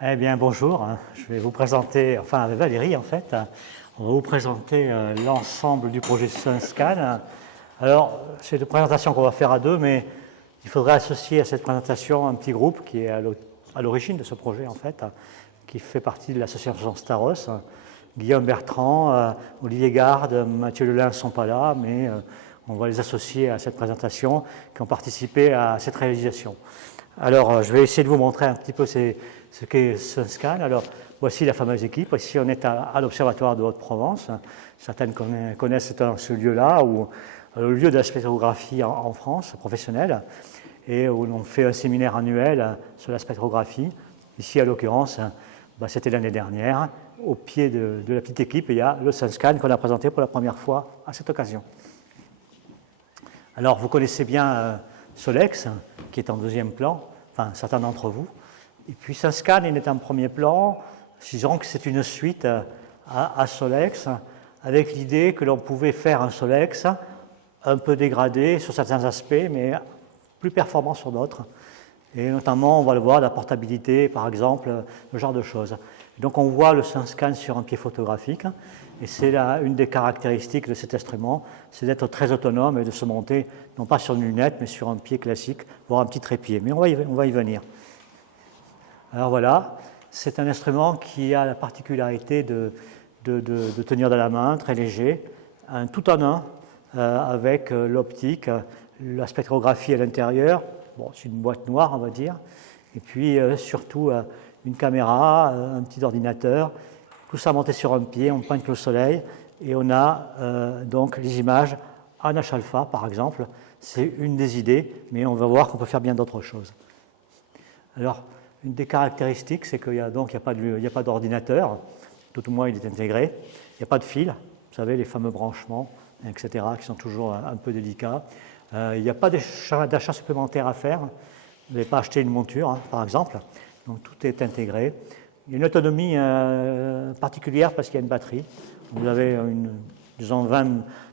Eh bien, bonjour. Je vais vous présenter, enfin avec Valérie en fait, on va vous présenter l'ensemble du projet SunScan. Alors, c'est une présentation qu'on va faire à deux, mais il faudrait associer à cette présentation un petit groupe qui est à l'origine de ce projet en fait, qui fait partie de l'association Staros. Guillaume Bertrand, Olivier Garde, Mathieu Lelin ne sont pas là, mais on va les associer à cette présentation, qui ont participé à cette réalisation. Alors, je vais essayer de vous montrer un petit peu ce qu'est SunScan. Alors, voici la fameuse équipe. Ici, on est à l'Observatoire de Haute-Provence. Certaines connaissent ce lieu-là, le lieu de la spectrographie en France, professionnelle, et où on fait un séminaire annuel sur la spectrographie. Ici, à l'occurrence, c'était l'année dernière. Au pied de la petite équipe, il y a le SunScan qu'on a présenté pour la première fois à cette occasion. Alors, vous connaissez bien Solex, qui est en deuxième plan, enfin certains d'entre vous. Et puis SunScan, il est en premier plan. Disons que c'est une suite à Solex, avec l'idée que l'on pouvait faire un Solex un peu dégradé sur certains aspects, mais plus performant sur d'autres. Et notamment, on va le voir, la portabilité, par exemple, ce genre de choses. Donc on voit le SunScan sur un pied photographique, et c'est une des caractéristiques de cet instrument, c'est d'être très autonome et de se monter, non pas sur une lunette, mais sur un pied classique, voire un petit trépied. Mais on va y venir. Alors voilà, c'est un instrument qui a la particularité de tenir dans la main, très léger, un tout en un, avec l'optique, la spectrographie à l'intérieur, bon, c'est une boîte noire, on va dire, et puis surtout une caméra, un petit ordinateur, tout ça monté sur un pied, on pointe le soleil, et on a donc les images en H-alpha, par exemple. C'est une des idées, mais on va voir qu'on peut faire bien d'autres choses. Alors, une des caractéristiques, c'est qu'il n'y a pas d'ordinateur, tout au moins il est intégré, il n'y a pas de fil, vous savez, les fameux branchements, etc., qui sont toujours un peu délicats. Il n'y a pas d'achat supplémentaire à faire, vous n'avez pas acheté une monture, par exemple, donc tout est intégré. Il y a une autonomie particulière parce qu'il y a une batterie. Vous avez disons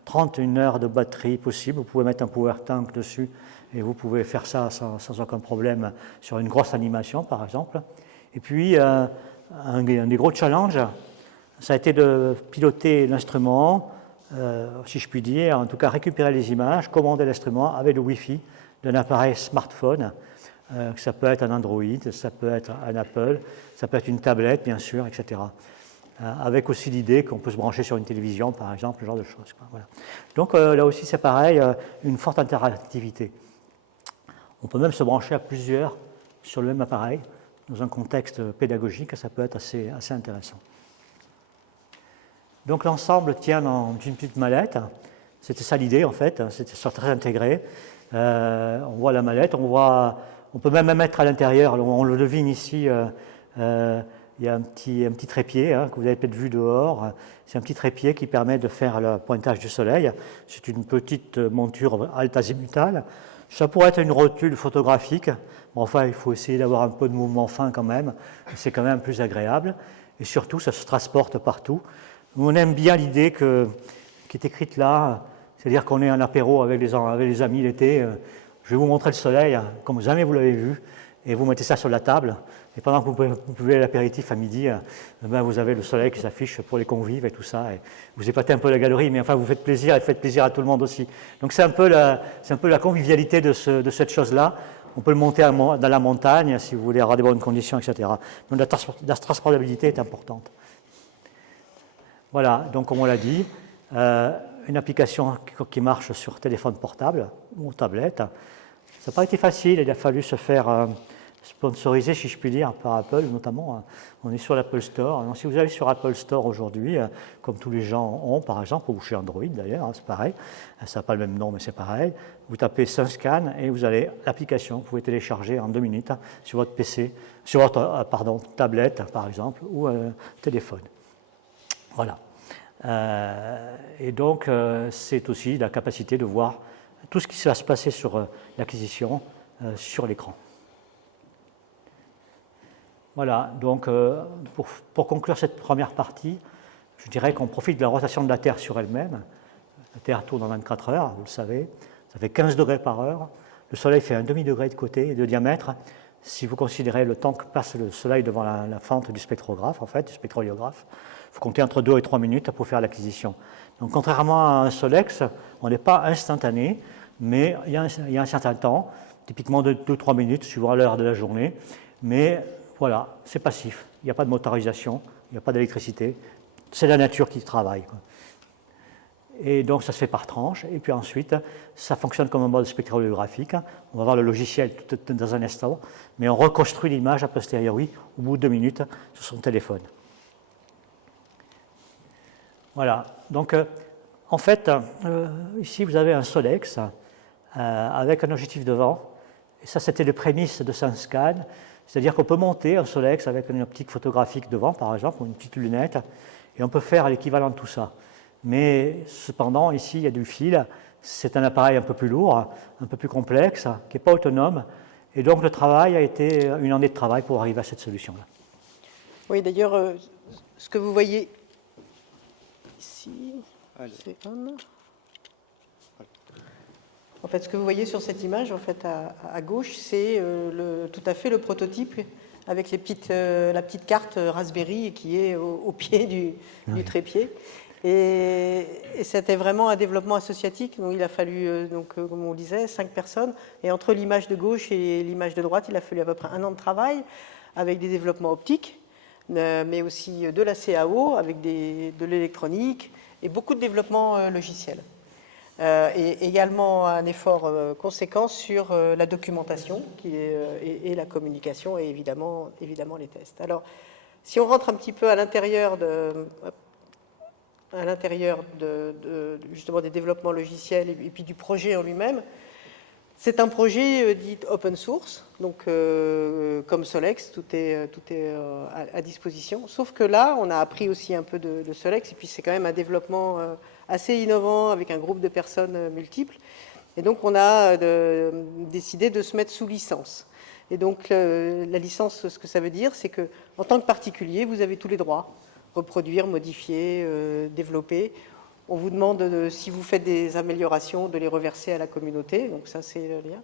31 heures de batterie possible. Vous pouvez mettre un power tank dessus et vous pouvez faire ça sans aucun problème sur une grosse animation, par exemple. Et puis, un des gros challenges, ça a été de piloter l'instrument, si je puis dire, en tout cas récupérer les images, commander l'instrument avec le Wi-Fi d'un appareil smartphone. Ça peut être un Android, ça peut être un Apple, ça peut être une tablette, bien sûr, etc. Avec aussi l'idée qu'on peut se brancher sur une télévision, par exemple, ce genre de choses. Voilà. Donc là aussi, c'est pareil, une forte interactivité. On peut même se brancher à plusieurs sur le même appareil. Dans un contexte pédagogique, ça peut être assez intéressant. Donc l'ensemble tient dans une petite mallette. C'était ça l'idée, en fait. C'était très intégré. On voit la mallette, on peut même mettre à l'intérieur, on le devine ici, il y a un petit trépied que vous avez peut-être vu dehors. C'est un petit trépied qui permet de faire le pointage du soleil. C'est une petite monture alt-azimutale. Ça pourrait être une rotule photographique. Bon, enfin, il faut essayer d'avoir un peu de mouvement fin quand même. C'est quand même plus agréable. Et surtout, ça se transporte partout. On aime bien l'idée qui est écrite là, c'est-à-dire qu'on est en apéro avec les amis l'été. Je vais vous montrer le soleil, comme jamais vous l'avez vu, et vous mettez ça sur la table. Et pendant que vous buvez l'apéritif à midi, vous avez le soleil qui s'affiche pour les convives et tout ça. Et vous épatez un peu la galerie, mais enfin vous faites plaisir et faites plaisir à tout le monde aussi. Donc c'est un peu la convivialité de cette chose-là. On peut le monter dans la montagne si vous voulez avoir des bonnes conditions, etc. Donc la transportabilité est importante. Voilà, donc comme on l'a dit, une application qui marche sur téléphone portable ou tablette. Ça n'a pas été facile, il a fallu se faire sponsoriser, si je puis dire, par Apple notamment. On est sur l'Apple Store. Donc, si vous allez sur Apple Store aujourd'hui, comme tous les gens ont par exemple, ou chez Android d'ailleurs, c'est pareil, ça n'a pas le même nom mais c'est pareil, vous tapez SunScan et vous avez l'application que vous pouvez télécharger en 2 minutes sur votre PC, sur votre tablette par exemple, ou téléphone. Voilà. Et donc, c'est aussi la capacité de voir tout ce qui va se passer sur l'acquisition sur l'écran. Voilà, donc pour conclure cette première partie, je dirais qu'on profite de la rotation de la Terre sur elle-même. La Terre tourne en 24 heures, vous le savez, ça fait 15 degrés par heure. Le Soleil fait un demi-degré de côté et de diamètre. si vous considérez le temps que passe le soleil devant la fente du spectrographe, en fait, du spectroliographe, il faut compter entre 2 et 3 minutes pour faire l'acquisition. Donc contrairement à un Solex, on n'est pas instantané, mais il y a un certain temps, typiquement de 2-3 minutes, suivant l'heure de la journée. Mais voilà, c'est passif. Il n'y a pas de motorisation, il n'y a pas d'électricité. C'est la nature qui travaille, quoi. Et donc ça se fait par tranche. Et puis ensuite, ça fonctionne comme un mode spectrographique. On va voir le logiciel dans un instant. Mais on reconstruit l'image a posteriori au bout de 2 minutes sur son téléphone. Voilà. Donc en fait, ici vous avez un Solex avec un objectif devant. Et ça, c'était les prémices de SunScan. C'est-à-dire qu'on peut monter un Solex avec une optique photographique devant, par exemple, ou une petite lunette, et on peut faire l'équivalent de tout ça. Mais cependant, ici, il y a du fil. C'est un appareil un peu plus lourd, un peu plus complexe, qui n'est pas autonome. Et donc, le travail a été une année de travail pour arriver à cette solution-là. Oui, d'ailleurs, ce que vous voyez ici, c'est en fait, ce que vous voyez sur cette image, en fait, à gauche, c'est tout à fait le prototype avec la petite carte Raspberry qui est au pied du trépied. Et c'était vraiment un développement associatif. Donc il a fallu, comme on disait, 5 personnes. Et entre l'image de gauche et l'image de droite, il a fallu à peu près 1 an de travail avec des développements optiques, mais aussi de la CAO, avec de l'électronique et beaucoup de développement logiciel. Et également un effort conséquent sur la documentation et la communication et évidemment les tests. Alors, si on rentre un petit peu à l'intérieur justement des développements logiciels et puis du projet en lui-même, c'est un projet dit open source, donc comme Solex, tout est à disposition. Sauf que là, on a appris aussi un peu de Solex, et puis c'est quand même un développement assez innovant avec un groupe de personnes multiples. Et donc, on a décidé de se mettre sous licence. Et donc, la licence, ce que ça veut dire, c'est que en tant que particulier, vous avez tous les droits. Reproduire, modifier, développer. On vous demande, si vous faites des améliorations, de les reverser à la communauté. Donc ça, c'est le lien.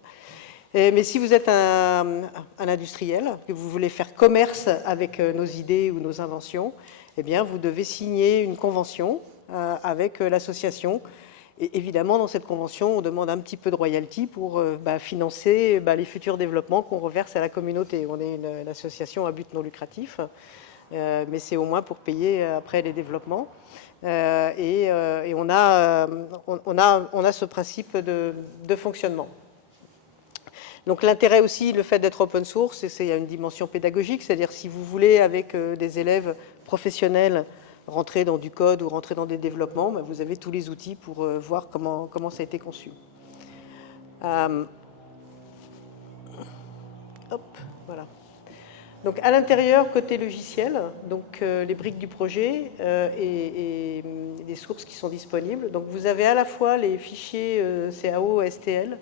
Mais si vous êtes un industriel, que vous voulez faire commerce avec nos idées ou nos inventions, eh bien, vous devez signer une convention avec l'association. Et évidemment, dans cette convention, on demande un petit peu de royalty pour financer les futurs développements qu'on reverse à la communauté. On est une association à but non lucratif. Mais c'est au moins pour payer après les développements. Et on a ce principe de fonctionnement. Donc l'intérêt aussi, le fait d'être open source, il y a une dimension pédagogique, c'est-à-dire si vous voulez, avec des élèves professionnels, rentrer dans du code ou rentrer dans des développements, vous avez tous les outils pour voir comment ça a été conçu. Voilà. Donc à l'intérieur, côté logiciel, donc les briques du projet et les sources qui sont disponibles. Donc vous avez à la fois les fichiers CAO, STL.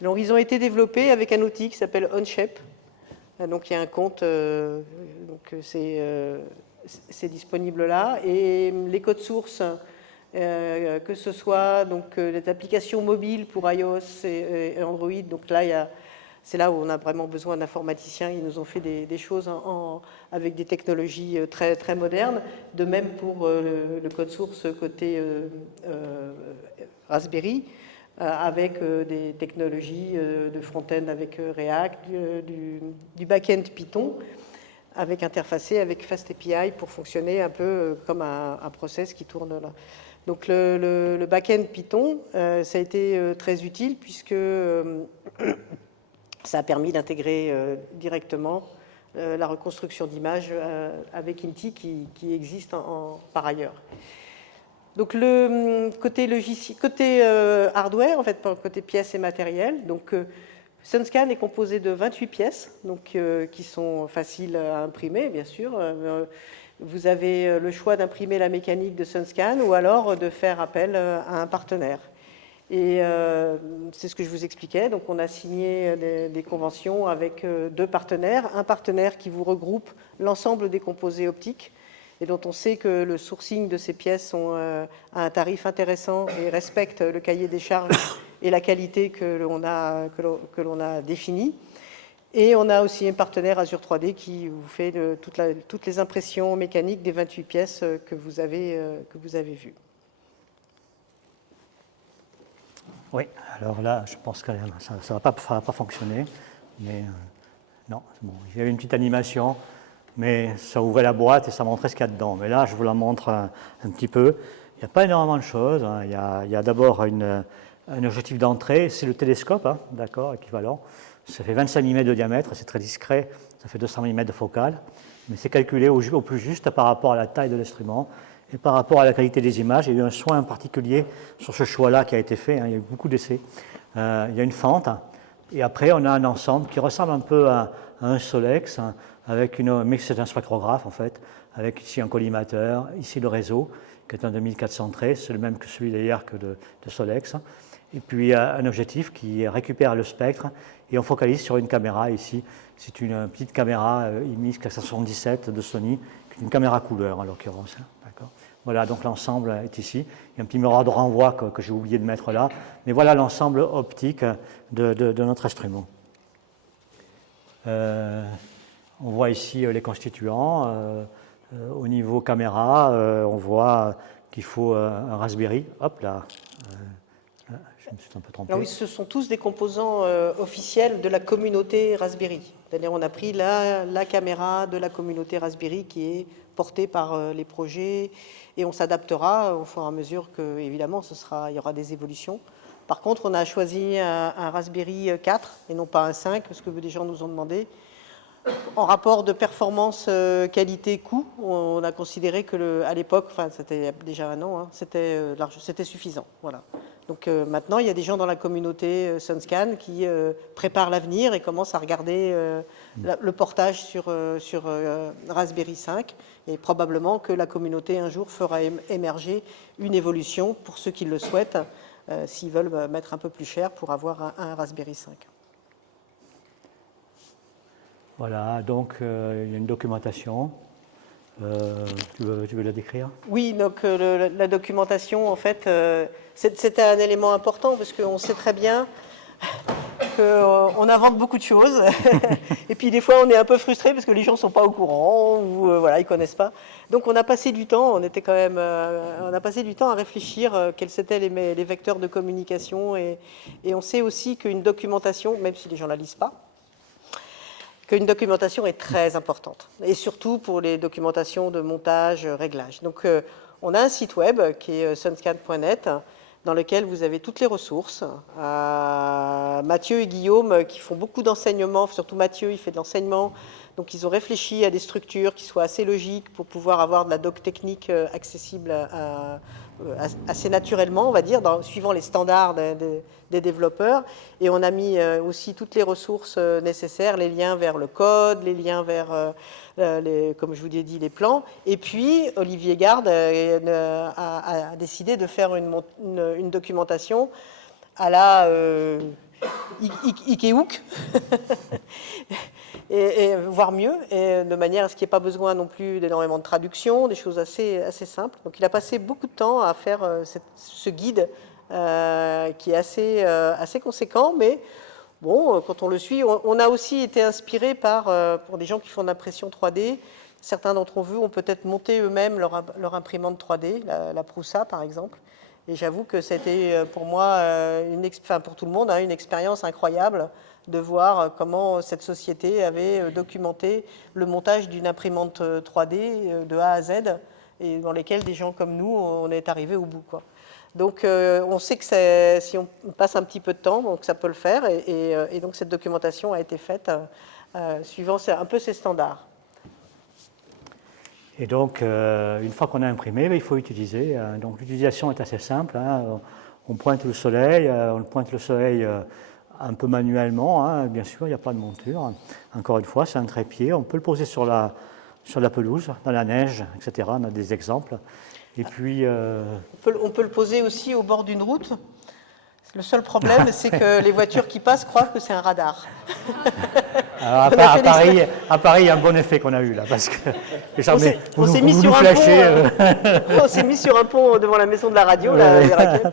Donc ils ont été développés avec un outil qui s'appelle Onshape. Donc il y a un compte, donc c'est disponible là. Et les codes sources, que ce soit donc les applications mobiles pour iOS et Android. Donc là c'est là où on a vraiment besoin d'informaticiens. Ils nous ont fait des choses avec des technologies très, très modernes. De même pour le code source côté Raspberry, avec des technologies de front-end avec React, du back-end Python, avec interfacé avec FastAPI pour fonctionner un peu comme un process qui tourne là. Donc le back-end Python, ça a été très utile puisque ça a permis d'intégrer directement la reconstruction d'images avec Inti qui existe par ailleurs. Donc le côté hardware, en fait, côté pièces et matériel, donc SunScan est composé de 28 pièces, donc qui sont faciles à imprimer, bien sûr. Vous avez le choix d'imprimer la mécanique de SunScan ou alors de faire appel à un partenaire. Et c'est ce que je vous expliquais. Donc, on a signé des conventions avec 2 partenaires. Un partenaire qui vous regroupe l'ensemble des composés optiques et dont on sait que le sourcing de ces pièces sont à un tarif intéressant et respecte le cahier des charges et la qualité que l'on a défini. Et on a aussi un partenaire Azure 3D qui vous fait toutes les impressions mécaniques des 28 pièces que vous avez vues. Oui, alors là, je pense que ça va pas fonctionner. Mais non, c'est bon. Il y avait une petite animation, mais ça ouvrait la boîte et ça montrait ce qu'il y a dedans. Mais là, je vous la montre un petit peu. Il n'y a pas énormément de choses. Hein. Il y a d'abord un objectif d'entrée, c'est le télescope, hein, d'accord, équivalent. Ça fait 25 mm de diamètre, c'est très discret, ça fait 200 mm de focale, mais c'est calculé au plus juste par rapport à la taille de l'instrument et par rapport à la qualité des images. Il y a eu un soin particulier sur ce choix-là qui a été fait, hein. Il y a eu beaucoup d'essais. Il y a une fente, et après on a un ensemble qui ressemble un peu à un Solex, hein, mais c'est un spectrographe en fait, avec ici un collimateur, ici le réseau, qui est un 2400 traits, c'est le même que celui d'ailleurs que de Solex. Et puis un objectif qui récupère le spectre et on focalise sur une caméra ici. C'est une petite caméra IMX 477 de Sony, qui est une caméra couleur en l'occurrence. D'accord. Voilà, donc l'ensemble est ici. Il y a un petit miroir de renvoi que j'ai oublié de mettre là. Mais voilà l'ensemble optique de notre instrument. On voit ici les constituants. Au niveau caméra, on voit qu'il faut un Raspberry. Hop là. Je me suis un peu trompé. Ah oui, ce sont tous des composants officiels de la communauté Raspberry. C'est-à-dire on a pris la caméra de la communauté Raspberry qui est portée par les projets et on s'adaptera au fur et à mesure que, évidemment, il y aura des évolutions. Par contre, on a choisi un Raspberry 4 et non pas un 5, parce que des gens nous ont demandé. En rapport de performance qualité-coût, on a considéré que à l'époque, enfin c'était déjà un an, hein, c'était suffisant. Voilà. Donc maintenant, il y a des gens dans la communauté Sunscan qui préparent l'avenir et commencent à regarder le portage sur Raspberry 5. Et probablement que la communauté un jour fera émerger une évolution pour ceux qui le souhaitent, s'ils veulent mettre un peu plus cher pour avoir un Raspberry 5. Voilà, donc il y a une documentation. Tu veux la décrire? Oui, donc la documentation, en fait, c'était un élément important parce qu'on sait très bien qu'on invente beaucoup de choses. Et puis des fois, on est un peu frustré parce que les gens ne sont pas au courant ou voilà, ils ne connaissent pas. Donc on a passé du temps, on a passé du temps à réfléchir quels étaient les vecteurs de communication. Et on sait aussi qu'une documentation, même si les gens ne la lisent pas, qu'une documentation est très importante, et surtout pour les documentations de montage, réglage. Donc, on a un site web qui est sunscan.net, dans lequel vous avez toutes les ressources. Mathieu et Guillaume, qui font beaucoup d'enseignements, surtout Mathieu, il fait de l'enseignement, donc ils ont réfléchi à des structures qui soient assez logiques pour pouvoir avoir de la doc technique accessible assez naturellement, on va dire, suivant les standards des développeurs. Et on a mis aussi toutes les ressources nécessaires, les liens vers le code, les liens vers, comme je vous ai dit, les plans. Et puis, Olivier Garde a décidé de faire une documentation à la Ikehook, et voire mieux, et de manière à ce qu'il n'y ait pas besoin non plus d'énormément de traduction, des choses assez simples. Donc il a passé beaucoup de temps à faire ce guide qui est assez conséquent, mais bon, quand on le suit, on a aussi été inspiré pour des gens qui font de l'impression 3D. Certains d'entre vous ont peut-être monté eux-mêmes leur imprimante 3D, la Proussa par exemple. Et j'avoue que c'était pour moi, pour tout le monde, une expérience incroyable de voir comment cette société avait documenté le montage d'une imprimante 3D de A à Z, et dans lesquelles des gens comme nous, on est arrivés au bout, quoi. Donc on sait que si on passe un petit peu de temps, donc ça peut le faire, et donc cette documentation a été faite suivant un peu ces standards. Et donc, une fois qu'on a imprimé, il faut utiliser. Donc, l'utilisation est assez simple. Hein. On pointe le soleil, un peu manuellement, hein, bien sûr, il n'y a pas de monture. Encore une fois, c'est un trépied. On peut le poser sur la pelouse, dans la neige, etc. On a des exemples. Et puis, on peut le poser aussi au bord d'une route. Le seul problème, c'est que les voitures qui passent croient que c'est un radar. Alors à Paris, il y a un bon effet qu'on a eu là, parce que on s'est mis sur un pont devant la maison de la radio.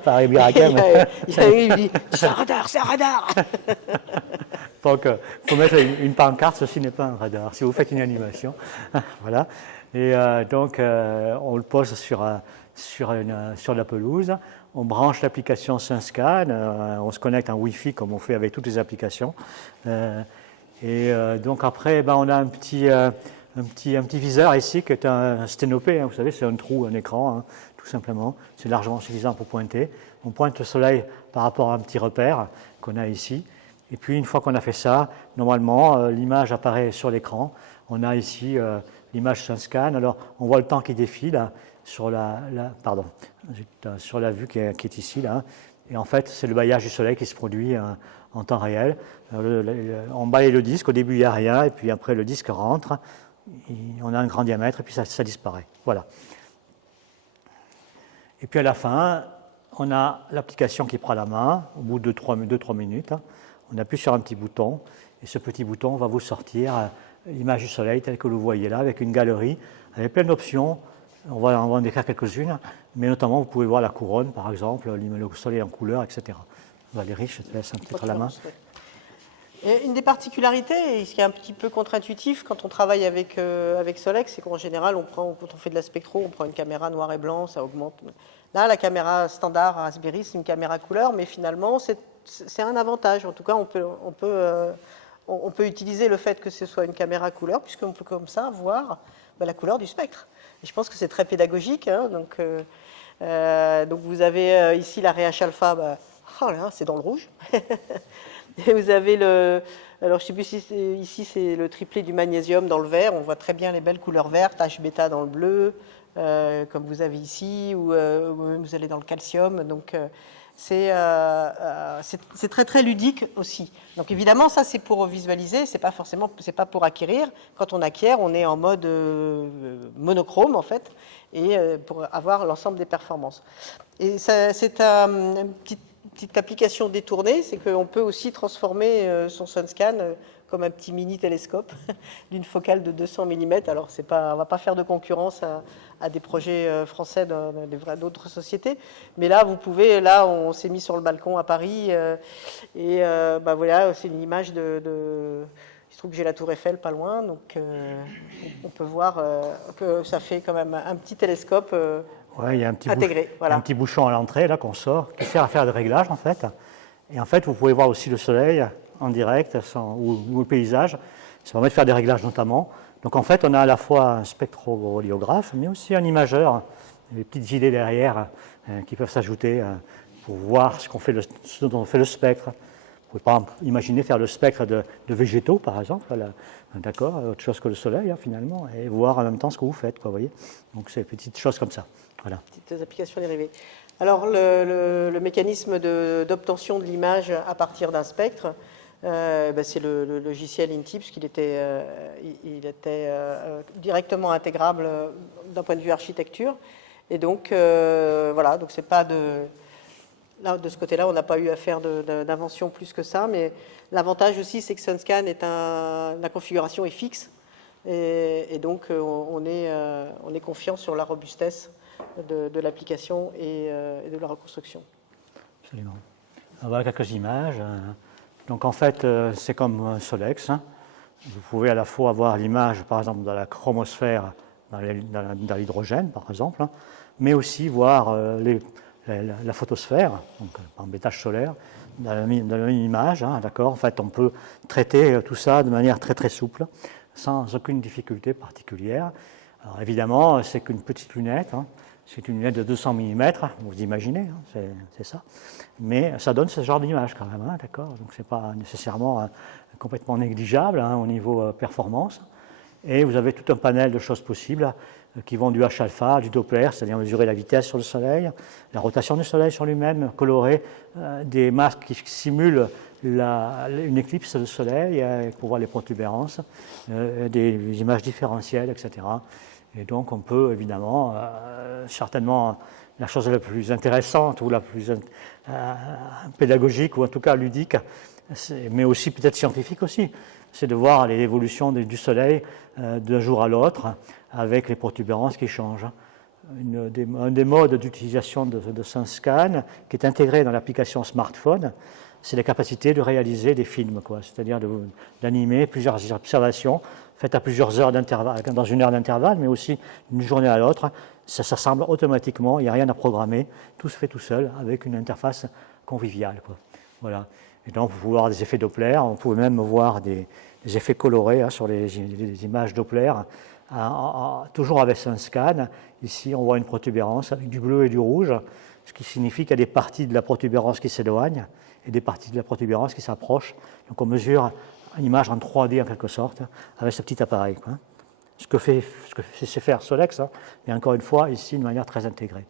Paris Birakem. Il a eu dit, c'est un radar. Donc, il faut mettre une pancarte, ceci n'est pas un radar, si vous faites une animation. Voilà. Et donc, on le pose sur la pelouse, on branche l'application SunScan, on se connecte en Wi-Fi comme on fait avec toutes les applications. Donc après, on a un petit viseur ici qui est un sténopé, hein, vous savez, c'est un trou, un écran, hein, tout simplement. C'est largement suffisant pour pointer. On pointe le soleil par rapport à un petit repère qu'on a ici. Et puis, une fois qu'on a fait ça, normalement, l'image apparaît sur l'écran. On a ici l'image SunScan. Alors, on voit le temps qui défile sur sur la vue qui est ici. Là. Et en fait, c'est le bailliage du soleil qui se produit en temps réel. On balaye le disque, au début, il n'y a rien. Et puis après, le disque rentre. On a un grand diamètre et puis ça disparaît. Voilà. Et puis à la fin, on a l'application qui prend la main au bout de 2-3 minutes. On appuie sur un petit bouton et ce petit bouton va vous sortir l'image du soleil telle que vous voyez là, avec une galerie, avec plein d'options. On va en décrire quelques-unes, mais notamment vous pouvez voir la couronne, par exemple, le soleil en couleur, etc. Valérie, je te laisse un petit peu la main. Et une des particularités, et ce qui est un petit peu contre-intuitif quand on travaille avec Solex, c'est qu'en général, quand on fait de la spectro, on prend une caméra noir et blanc, ça augmente. Là, la caméra standard Raspberry, c'est une caméra couleur, mais finalement, c'est un avantage. En tout cas, on peut utiliser le fait que ce soit une caméra couleur, puisqu'on peut comme ça voir la couleur du spectre. Et je pense que c'est très pédagogique. Hein, donc vous avez ici la REH alpha, oh là, c'est dans le rouge. Et vous avez alors je ne sais plus si ici c'est le triplet du magnésium dans le vert, on voit très bien les belles couleurs vertes, H-bêta dans le bleu, comme vous avez ici, ou vous allez dans le calcium, donc c'est très très ludique aussi. Donc évidemment ça c'est pour visualiser, c'est pas pour acquérir. Quand on acquiert, on est en mode monochrome en fait, et pour avoir l'ensemble des performances. Et c'est un petite application détournée, c'est qu'on peut aussi transformer son SunScan comme un petit mini télescope d'une focale de 200 mm. Alors, on ne va pas faire de concurrence à des projets français d'autres sociétés, mais là, on s'est mis sur le balcon à Paris, voilà, c'est une image il se trouve que j'ai la tour Eiffel pas loin, donc on peut voir que ça fait quand même un petit télescope Ouais, il y a un petit, voilà. Un petit bouchon à l'entrée là qu'on sort, qui sert à faire des réglages en fait. Et en fait, vous pouvez voir aussi le soleil en direct ou le paysage. Ça permet de faire des réglages notamment. Donc en fait, on a à la fois un spectroréliographe, mais aussi un imageur, des petites idées derrière qui peuvent s'ajouter pour voir ce dont on fait le spectre. Vous pouvez par exemple imaginer faire le spectre de végétaux, par exemple, d'accord, autre chose que le soleil finalement, et voir en même temps ce que vous faites, vous voyez. Donc c'est des petites choses comme ça. Voilà. Petites applications dérivées. Alors, le mécanisme d'obtention de l'image à partir d'un spectre, c'est le logiciel InTIP, puisqu'il était directement intégrable d'un point de vue architecture. Et donc, voilà, donc c'est pas là, de ce côté-là, on n'a pas eu à faire d'invention plus que ça, mais l'avantage aussi, c'est que SunScan la configuration est fixe, et donc on est confiant sur la robustesse de l'application et de la reconstruction. Absolument. On va voir quelques images. Donc en fait, c'est comme Solex. Vous pouvez à la fois avoir l'image, par exemple, dans la chromosphère, dans l'hydrogène, par exemple, mais aussi voir la photosphère, donc en bêtage solaire, dans la même image. D'accord. En fait, on peut traiter tout ça de manière très très souple, sans aucune difficulté particulière. Alors évidemment, c'est qu'une petite lunette. C'est une lunette de 200 mm, vous imaginez, c'est ça. Mais ça donne ce genre d'image quand même, d'accord. Donc ce n'est pas nécessairement complètement négligeable au niveau performance. Et vous avez tout un panel de choses possibles qui vont du H-alpha, du Doppler, c'est-à-dire mesurer la vitesse sur le Soleil, la rotation du Soleil sur lui-même, colorer des masques qui simulent une éclipse du Soleil pour voir les protubérances, des images différentielles, etc. Et donc, on peut évidemment, certainement, la chose la plus intéressante ou la plus pédagogique ou en tout cas ludique, mais aussi peut-être scientifique aussi, c'est de voir l'évolution du Soleil d'un jour à l'autre avec les protubérances qui changent. un des modes d'utilisation de SunScan qui est intégré dans l'application smartphone, c'est la capacité de réaliser des films, c'est-à-dire d'animer plusieurs observations faites à plusieurs heures d'intervalle, dans une heure d'intervalle, mais aussi d'une journée à l'autre. Ça s'assemble automatiquement, il n'y a rien à programmer, tout se fait tout seul avec une interface conviviale. Voilà. Et donc, vous pouvez voir des effets Doppler, on peut même voir des effets colorés sur les images Doppler, toujours avec SunScan. Ici, on voit une protubérance avec du bleu et du rouge, ce qui signifie qu'il y a des parties de la protubérance qui s'éloignent et des parties de la protubérance qui s'approchent. Donc, on mesure une image en 3D en quelque sorte avec ce petit appareil. Ce que sait faire Solex, mais encore une fois, ici, de manière très intégrée.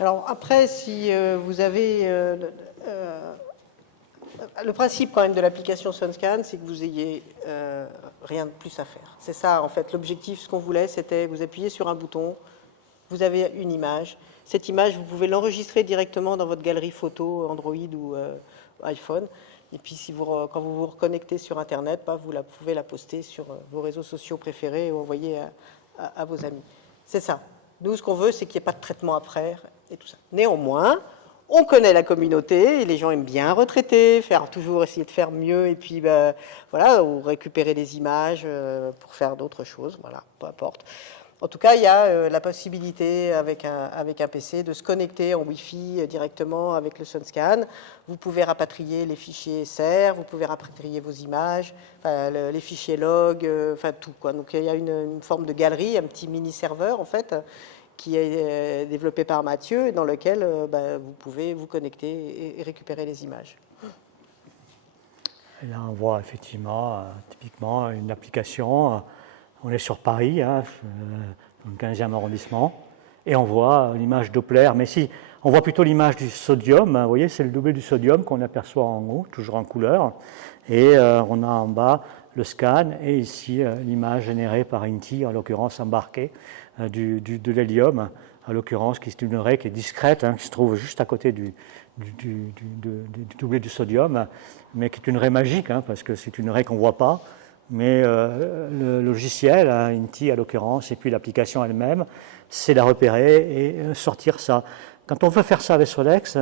Alors après, si vous avez... le principe quand même de l'application SunScan, c'est que vous ayez rien de plus à faire. C'est ça, en fait, l'objectif, ce qu'on voulait, c'était vous appuyez sur un bouton, vous avez une image. Cette image, vous pouvez l'enregistrer directement dans votre galerie photo Android ou iPhone. Et puis, quand vous vous reconnectez sur Internet, vous pouvez la poster sur vos réseaux sociaux préférés ou envoyer à vos amis. C'est ça. Nous, ce qu'on veut, c'est qu'il n'y ait pas de traitement après et tout ça. Néanmoins, on connaît la communauté et les gens aiment bien retraiter, toujours essayer de faire mieux et puis voilà, ou récupérer des images pour faire d'autres choses, voilà, peu importe. En tout cas, il y a la possibilité avec un PC de se connecter en Wi-Fi directement avec le SunScan. Vous pouvez rapatrier les fichiers SER, vous pouvez rapatrier vos images, les fichiers log, tout. Donc il y a une forme de galerie, un petit mini-serveur en fait, qui est développé par Mathieu, dans lequel vous pouvez vous connecter et récupérer les images. Et là, on voit effectivement, typiquement, une application. On est sur Paris, dans le 15e arrondissement, et on voit l'image Doppler. Mais si, on voit plutôt l'image du sodium. Vous voyez, c'est le doublé du sodium qu'on aperçoit en haut, toujours en couleur. Et on a en bas le scan, et ici l'image générée par INTI, en l'occurrence embarquée, de l'hélium, en l'occurrence, qui est une raie qui est discrète, qui se trouve juste à côté du doublé du sodium, mais qui est une raie magique, parce que c'est une raie qu'on ne voit pas. Mais le logiciel, INTI à l'occurrence, et puis l'application elle-même, c'est la repérer et sortir ça. Quand on veut faire ça avec Solex,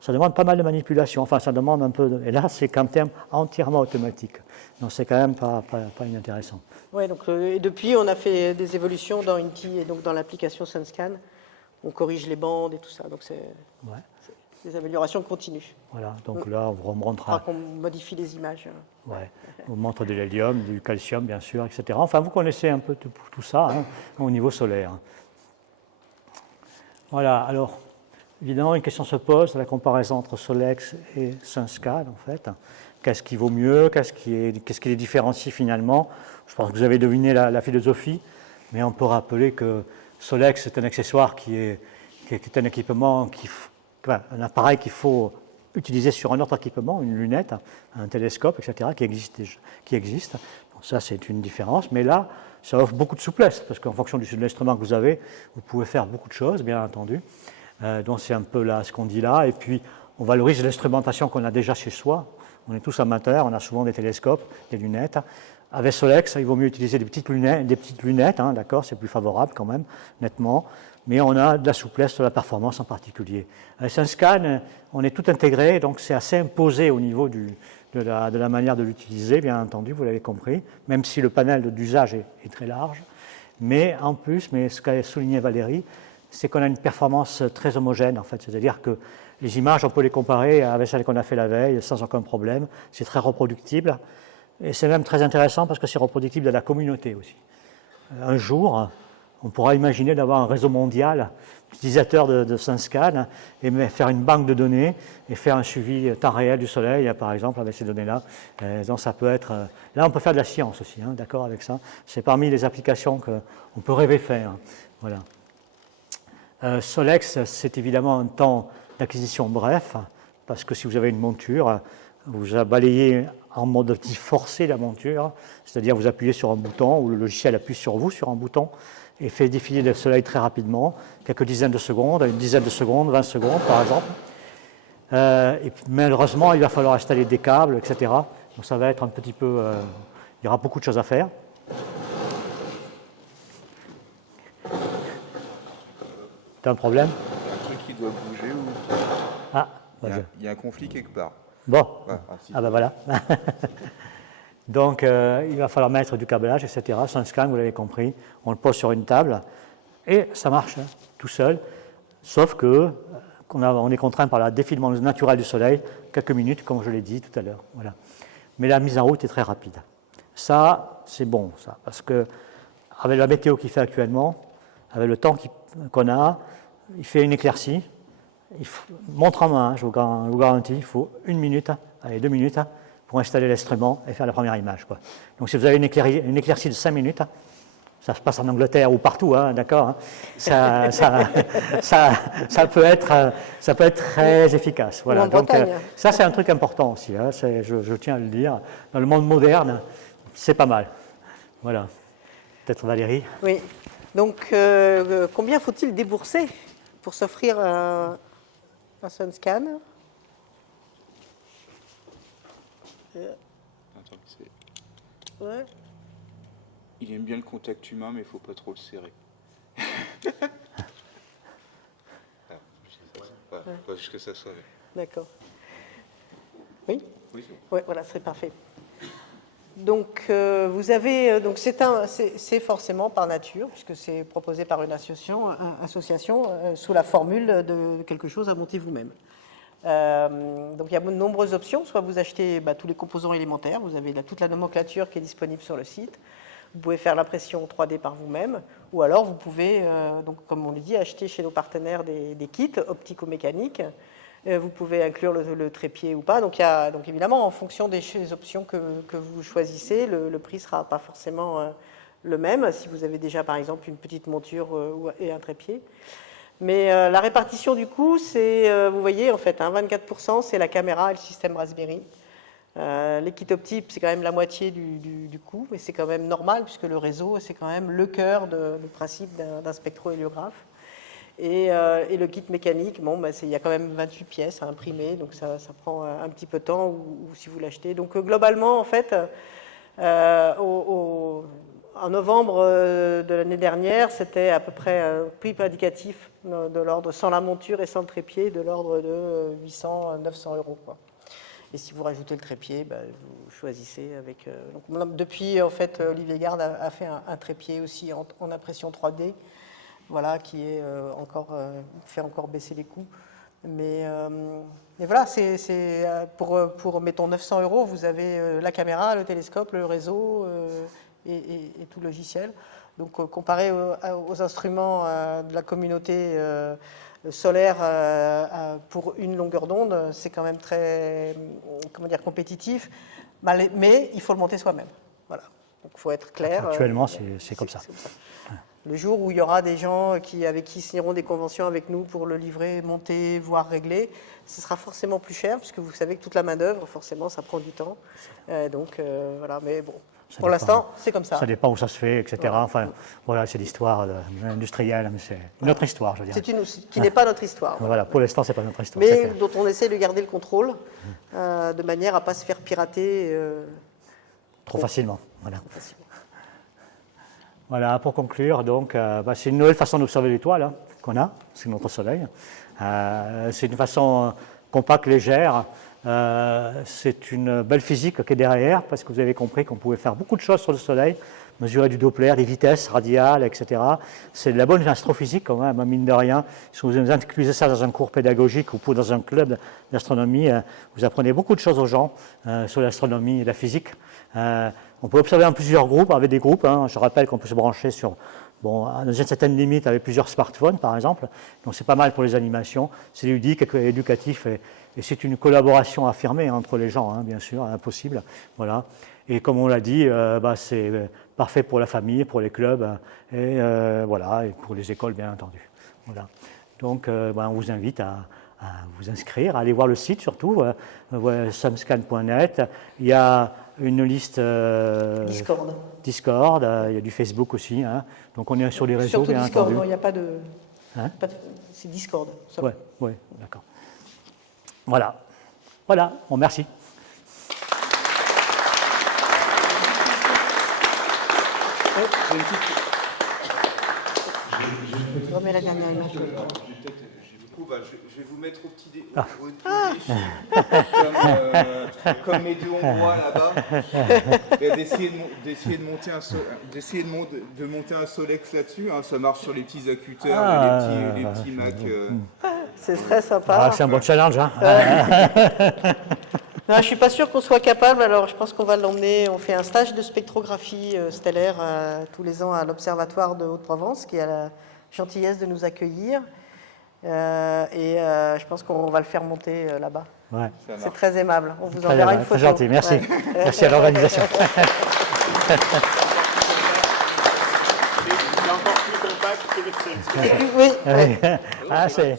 ça demande pas mal de manipulation. Enfin, ça demande un peu et là, c'est quand même entièrement automatique. Donc, c'est quand même pas inintéressant. Oui, donc et depuis, on a fait des évolutions dans INTI et donc dans l'application SunScan. On corrige les bandes et tout ça. Donc, c'est des améliorations continues. Voilà, donc là, on vous montre... qu'on modifie les images. Ouais, on vous montre de l'hélium, du calcium, bien sûr, etc. Enfin, vous connaissez un peu tout ça au niveau solaire. Voilà, alors, évidemment, une question se pose, la comparaison entre Solex et SunScan, en fait. Qu'est-ce qui vaut mieux? Qu'est-ce qui les différencie finalement? Je pense que vous avez deviné la philosophie, mais on peut rappeler que Solex est un accessoire qui est un équipement, un appareil qu'il faut utiliser sur un autre équipement, une lunette, un télescope, etc., qui existe. Donc ça, c'est une différence. Mais là, ça offre beaucoup de souplesse, parce qu'en fonction de l'instrument que vous avez, vous pouvez faire beaucoup de choses, bien entendu. Donc c'est un peu là ce qu'on dit là. Et puis, on valorise l'instrumentation qu'on a déjà chez soi. On est tous amateurs, on a souvent des télescopes, des lunettes. Avec Solex, il vaut mieux utiliser des petites lunettes, d'accord, c'est plus favorable quand même, nettement. Mais on a de la souplesse, de la performance en particulier. Avec SunScan, on est tout intégré, donc c'est assez imposé au niveau de la manière de l'utiliser, bien entendu, vous l'avez compris, même si le panel d'usage est très large. Mais en plus, ce qu'a souligné Valérie, c'est qu'on a une performance très homogène, en fait. C'est-à-dire que les images, on peut les comparer avec celles qu'on a fait la veille sans aucun problème. C'est très reproductible. Et c'est même très intéressant parce que c'est reproductible de la communauté aussi. Un jour, on pourra imaginer d'avoir un réseau mondial d'utilisateurs de SunScan et faire une banque de données et faire un suivi temps réel du Soleil, par exemple, avec ces données-là. Donc ça peut être... Là, on peut faire de la science aussi, d'accord avec ça. C'est parmi les applications qu'on peut rêver faire. Voilà. Solex, c'est évidemment un temps d'acquisition bref, parce que si vous avez une monture, vous balayez en mode dit forcé la monture, c'est-à-dire vous appuyez sur un bouton ou le logiciel appuie sur vous sur un bouton et fait défiler le soleil très rapidement, quelques dizaines de secondes, une dizaine de secondes, 20 secondes par exemple. Et malheureusement, il va falloir installer des câbles, etc. Donc ça va être un petit peu... il y aura beaucoup de choses à faire. Tu as un problème? Un truc qui doit bouger ou... Ah, il y a un conflit quelque part. Bon, Si. ben voilà. Donc, il va falloir mettre du câblage, etc. SunScan, vous l'avez compris, on le pose sur une table et ça marche tout seul, sauf que on est contraint par le défilement naturel du soleil, quelques minutes, comme je l'ai dit tout à l'heure. Voilà. Mais la mise en route est très rapide. Ça, c'est bon, ça, parce que avec la météo qu'il fait actuellement, avec le temps qu'on a, il fait une éclaircie. Montre en main, je vous garantis, il faut 1 minute, allez 2 minutes, pour installer l'instrument et faire la première image, quoi. Donc si vous avez une éclaircie de 5 minutes, ça se passe en Angleterre ou partout, d'accord, hein, ça peut être très efficace. Voilà. Donc ça, c'est un truc important aussi, hein, je tiens à le dire. Dans le monde moderne, c'est pas mal. Voilà. Peut-être Valérie. Oui. Donc, combien faut-il débourser pour s'offrir un SunScan? Attends, ouais. Il aime bien le contact humain, mais il ne faut pas trop le serrer. Pas jusque ça soit. D'accord. Oui. Oui. Ouais, voilà, ce serait parfait. Donc, vous avez, donc c'est forcément par nature, puisque c'est proposé par une association sous la formule de quelque chose à monter vous-même. Donc, il y a de nombreuses options. Soit vous achetez tous les composants élémentaires, vous avez toute la nomenclature qui est disponible sur le site. Vous pouvez faire l'impression 3D par vous-même, ou alors vous pouvez, donc, comme on le dit, acheter chez nos partenaires des kits optico-mécaniques. Vous pouvez inclure le trépied ou pas. Donc évidemment, en fonction des options que vous choisissez, le prix ne sera pas forcément le même, si vous avez déjà par exemple une petite monture et un trépied. Mais la répartition du coût, c'est, vous voyez, en fait, 24%, c'est la caméra et le système Raspberry. Les kits optiques, c'est quand même la moitié du coût, mais c'est quand même normal, puisque le réseau, c'est quand même le cœur du principe d'un spectrohéliographe. Et le kit mécanique, bon, il y a quand même 28 pièces à imprimer, donc ça prend un petit peu de temps, ou si vous l'achetez. Donc globalement, en fait, en novembre de l'année dernière, c'était à peu près un prix indicatif de l'ordre, sans la monture et sans le trépied, de l'ordre de 800-900 €, quoi. Et si vous rajoutez le trépied, vous choisissez avec... donc, depuis, en fait, Olivier Garde a fait un trépied aussi en impression 3D, voilà, qui est fait encore baisser les coûts. Mais voilà, c'est pour, mettons, 900 €, vous avez la caméra, le télescope, le réseau et tout le logiciel. Donc, comparé aux instruments de la communauté solaire pour une longueur d'onde, c'est quand même très, compétitif, mais il faut le monter soi-même. Voilà. Donc, il faut être clair. Actuellement, c'est comme ça. Le jour où il y aura des gens avec qui signeront des conventions avec nous pour le livrer, monter, voire régler, ce sera forcément plus cher, puisque vous savez que toute la main-d'œuvre, forcément, ça prend du temps. Voilà, mais bon, pour l'instant, c'est comme ça. Ça dépend où ça se fait, etc. Voilà. Enfin, voilà, c'est l'histoire industrielle, mais c'est notre histoire, je dirais. Qui n'est pas notre histoire. Voilà, pour l'instant, c'est pas notre histoire. Mais dont on essaie de garder le contrôle, de manière à ne pas se faire pirater trop facilement. Voilà. Trop facilement. Voilà, pour conclure, donc, c'est une nouvelle façon d'observer l'étoile qu'on a, c'est notre Soleil. C'est une façon compacte, légère. C'est une belle physique qui est derrière, parce que vous avez compris qu'on pouvait faire beaucoup de choses sur le Soleil, mesurer du Doppler, des vitesses radiales, etc. C'est de la bonne astrophysique, quand même, mine de rien. Si vous inclusez ça dans un cours pédagogique ou dans un club d'astronomie, vous apprenez beaucoup de choses aux gens sur l'astronomie et la physique. On peut observer en plusieurs groupes, avec des groupes. Je rappelle qu'on peut se brancher sur, à une certaine limite, avec plusieurs smartphones, par exemple. Donc c'est pas mal pour les animations. C'est ludique, éducatif, et c'est une collaboration affirmée entre les gens, bien sûr, impossible. Voilà. Et comme on l'a dit, c'est parfait pour la famille, pour les clubs, et pour les écoles, bien entendu. Voilà. Donc, on vous invite à vous inscrire, à aller voir le site surtout, sunscan.net. Il y a une liste Discord, il y a du Facebook aussi. Donc on est sur les réseaux, surtout bien Discord, entendu. Non, il n'y a pas de... c'est Discord. Oui, d'accord. Voilà, bon, merci. J'ai Je remets la dernière image. Je vais vous mettre au petit défi, comme mes deux Hongrois là-bas, d'essayer de monter un Solex là-dessus. Hein. Ça marche sur les petits accuteurs, les petits Mac. C'est très sympa. C'est un bon challenge. Hein. Non, je ne suis pas sûre qu'on soit capable, alors je pense qu'on va l'emmener. On fait un stage de spectrographie stellaire tous les ans à l'Observatoire de Haute-Provence, qui a la gentillesse de nous accueillir. Je pense qu'on va le faire monter là-bas. Ouais. C'est très aimable. On vous Très enverra bien, une photo. très gentil, merci. Ouais. Merci à l'organisation. C'est encore plus compact que le Celsius. Oui. Ah, c'est...